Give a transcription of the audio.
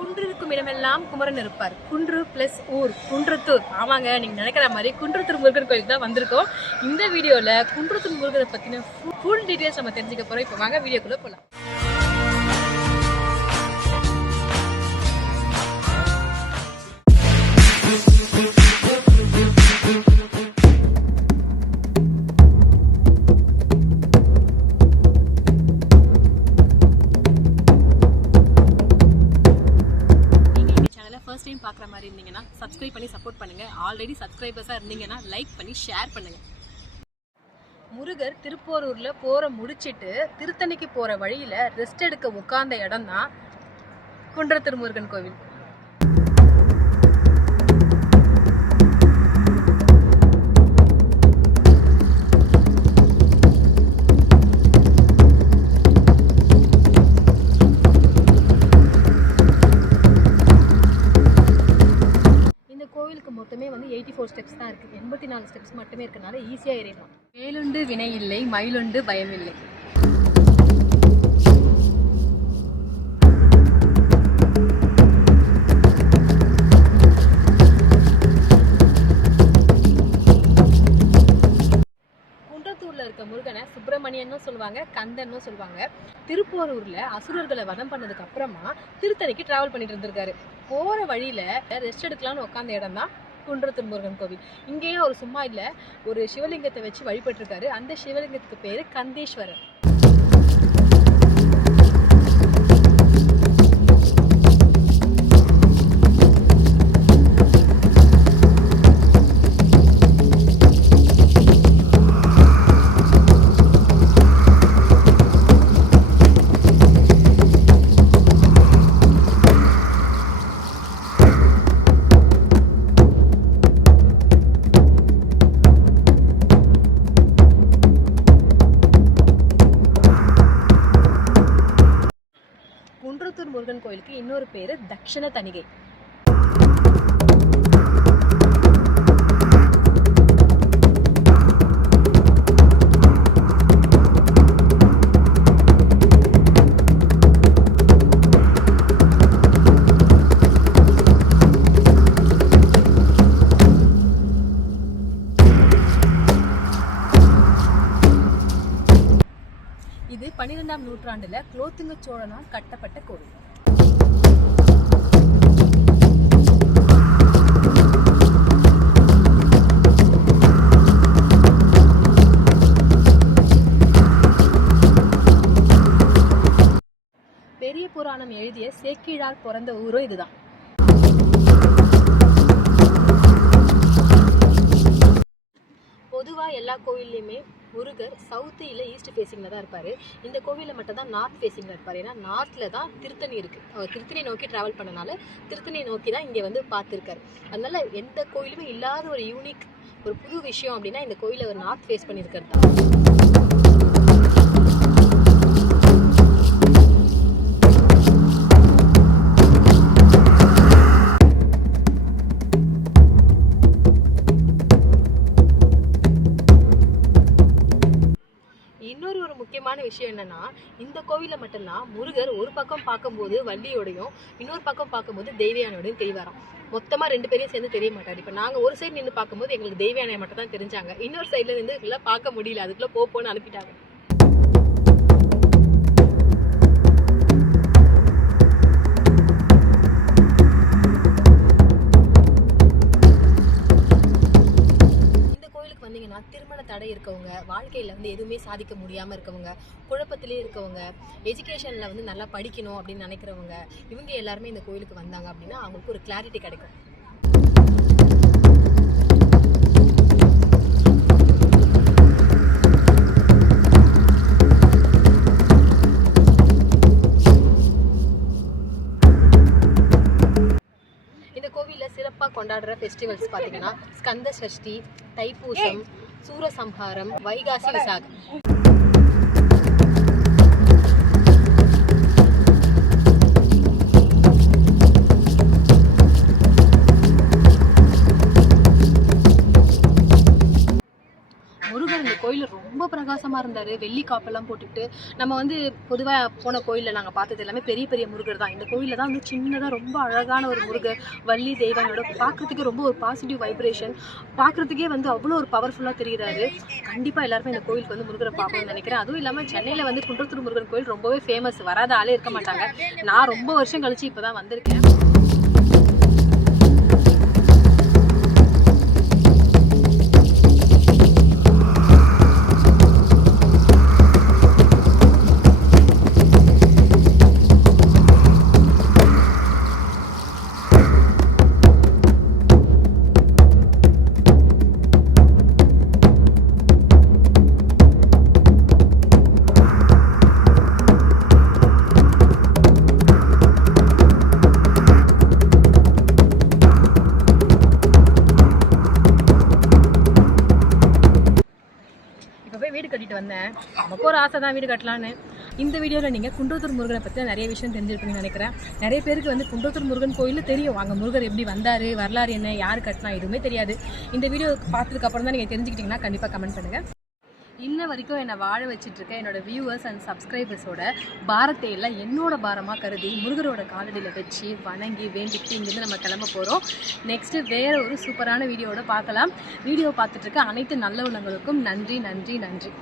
குன்று இருக்கும் இடமெல்லாம் குமரன் இருப்பார். குன்று பிளஸ் ஊர் குன்றத்தூர். ஆமாங்க நீங்க நினைக்கிற மாதிரி குன்றத்தூர் முருகன் கோயிலுக்கு தான் வந்திருக்கோம். இந்த வீடியோல குன்றத்தூர் முருகனை பத்தின ஃபுல் டீடைல்ஸ் நம்ம தெரிஞ்சுக்க போறோம். இப்போ வாங்க வீடியோக்குள்ள போலாம். நீங்கள் மாதிரி இருந்தீங்கன்னா சப்ஸ்கிரைப் பண்ணி சப்போர்ட் பண்ணுங்க. ஆல்ரெடி சப்ஸ்கிரைபர்ஸாக இருந்தீங்கன்னா லைக் பண்ணி ஷேர் பண்ணுங்க. முருகர் திருப்போரூரில் போகிற முடிச்சிட்டு திருத்தணிக்கு போகிற வழியில் ரெஸ்ட் எடுக்க உட்கார்ந்த இடம் தான் குன்றத்தூர் முருகன் கோவில். எயிட்டி ஃபோர் ஸ்டெப்ஸ் தான் இருக்குது. எண்பத்தி நாலு ஸ்டெப்ஸ் மட்டுமே இருக்கனால ஈஸியாக ஏறிடலாம். வேலுண்டு வினை இல்லை மயிலுண்டு பயமில்லை குன்றத்தூர்ல இருக்க முருகனை சுப்பிரமணியன்னு சொல்லுவாங்க கந்தன்னு சொல்லுவாங்க. திருப்போரூர்ல அசுரர்களை வதம் பண்ணதுக்கு அப்புறமா திருத்தணிக்கு டிராவல் பண்ணிட்டு இருந்திருக்காரு. போற வழியில ரெஸ்ட் எடுக்கலாம்னு உட்காந்த இடம் தான் குன்றத்தூர் முருகன் கோவில். இங்கேயும் அவர் சும்மா இல்ல ஒரு சிவலிங்கத்தை வச்சு வழிபட்டிருக்காரு. அந்த சிவலிங்கத்துக்கு பேர் கந்தேஸ்வரர். முருகன் கோயிலுக்கு இன்னொரு பேர் தட்சிண தணிகை. இது பன்னிரெண்டாம் நூற்றாண்டுல குலோத்துங்க சோழனால் கட்டப்பட்ட கோவில். பெரிய புராணம் எழுதிய சேக்கிழார் பிறந்த ஊரும் இதுதான். பொதுவாக எல்லா கோயில்லையுமே முருகர் சவுத்து இல்லை ஈஸ்ட் ஃபேஸிங்கில் தான் இருப்பார். இந்த கோவிலில் மட்டும் தான் நார்த் ஃபேஸிங்கில் இருப்பார். ஏன்னா நார்த்தில் தான் திருத்தணி இருக்குது அவர் திருத்தணி நோக்கி ட்ராவல் பண்ணனால திருத்தணி நோக்கி தான் இங்கே வந்து பார்த்துருக்காரு. அதனால் எந்த கோயிலுமே இல்லாத ஒரு யூனிக் ஒரு புது விஷயம் அப்படின்னா இந்த கோயிலை அவர் நார்த் ஃபேஸ் பண்ணியிருக்கிறது தான். இன்னொரு ஒரு முக்கியமான விஷயம் என்னன்னா இந்த கோவில மட்டும்தான் முருகர் ஒரு பக்கம் பார்க்கும்போது வள்ளியோடையும் இன்னொரு பக்கம் பார்க்கும்போது தேவியானோடையும் தெரிவாராம் மொத்தமா ரெண்டு பேரையும் சேர்ந்து தெரிய மாட்டார். இப்போ நாங்க ஒரு சைடு நின்று பார்க்கும்போது எங்களுக்கு தெய்வயானையை மட்டும் தான் தெரிஞ்சாங்க. இன்னொரு சைடுல நின்று பார்க்க முடியல. அதுக்குள்ள போப்போன்னு போன்னு அனுப்பிட்டாங்க. இருக்கவங்க வாழ்க்கையில் வந்து எதுவுமே சாதிக்க முடியாமல் இருக்கவங்க குழப்பத்திலே இருக்கவங்க எஜுகேஷனில் வந்து நல்லா படிக்கணும் அப்படின்னு நினைக்கிறவங்க இவங்க எல்லாருமே இந்த கோயிலுக்கு வந்தாங்க அப்படின்னா அவங்களுக்கு ஒரு கிளாரிட்டி கிடைக்கும். இந்த கோவிலில் சிறப்பாக கொண்டாடுற ஃபெஸ்டிவல்ஸ் பார்த்தீங்கன்னா ஸ்கந்த சஷ்டி தைப்பூசம் சூரசம்ஹாரம் வைகாசி விசாகம். கோயில் கோயிலில் ரொம்ப பிரகாசமாக இருந்தார். வெள்ளி காப்பெல்லாம் போட்டுக்கிட்டு நம்ம வந்து பொதுவாக போன கோயிலில் நாங்கள் பார்த்தது எல்லாமே பெரிய பெரிய முருகர் தான். இந்த கோயிலில் தான் வந்து சின்னதாக ரொம்ப அழகான ஒரு முருகர் வள்ளி தெய்வங்களோட பார்க்குறதுக்கே ரொம்ப ஒரு பாசிட்டிவ் வைப்ரேஷன் பார்க்கறதுக்கே வந்து அவ்வளோ ஒரு பவர்ஃபுல்லாக தெரிகிறாரு. கண்டிப்பாக எல்லாருமே இந்த கோயிலுக்கு வந்து முருகரை பார்க்கணும்னு நினைக்கிறேன். அதுவும் இல்லாமல் சென்னையில் வந்து குன்றத்தூர் முருகன் கோயில் ரொம்பவே ஃபேமஸ் வராத ஆளே இருக்க மாட்டாங்க. நான் ரொம்ப வருஷம் கழிச்சு இப்போ தான் வந்திருக்கேன். போய் வந்தேன். நமக்கு ஒரு ஆசை தான் வீடு கட்டலான்னு இந்த வீடியோவில் நீங்கள் குன்றத்தூர் முருகனை பற்றி நிறைய விஷயம் தெரிஞ்சிருப்பீங்கன்னு நினைக்கிறேன். நிறைய பேருக்கு வந்து குன்றத்தூர் முருகன் கோயில் தெரியும். அங்கே முருகர் எப்படி வந்தார் வரலாறு என்ன யார் கட்டினா எதுவுமே தெரியாது. இந்த வீடியோ பார்த்ததுக்கு அப்புறம் தான் நீங்கள் தெரிஞ்சுக்கிட்டீங்கன்னா கண்டிப்பாக கமெண்ட் பண்ணுங்கள் இன்ன வரைக்கும் என்னை வாழ வச்சிட்டு என்னோடய என்னோட வியூவர்ஸ் அண்ட் சப்ஸ்கிரைபர்ஸோட பாரத்தை எல்லாம் என்னோட பாரமாக கருதி முருகரோட காலடியில் வச்சு வணங்கி வேண்டிக்கிட்டு இங்கேருந்து நம்ம கிளம்ப போகிறோம் நெக்ஸ்ட்டு வேற ஒரு சூப்பரான வீடியோவோட பார்க்கலாம். வீடியோ பார்த்துட்டு இருக்க அனைத்து நல்ல உள்ளங்களுக்கும் நன்றி நன்றி நன்றி.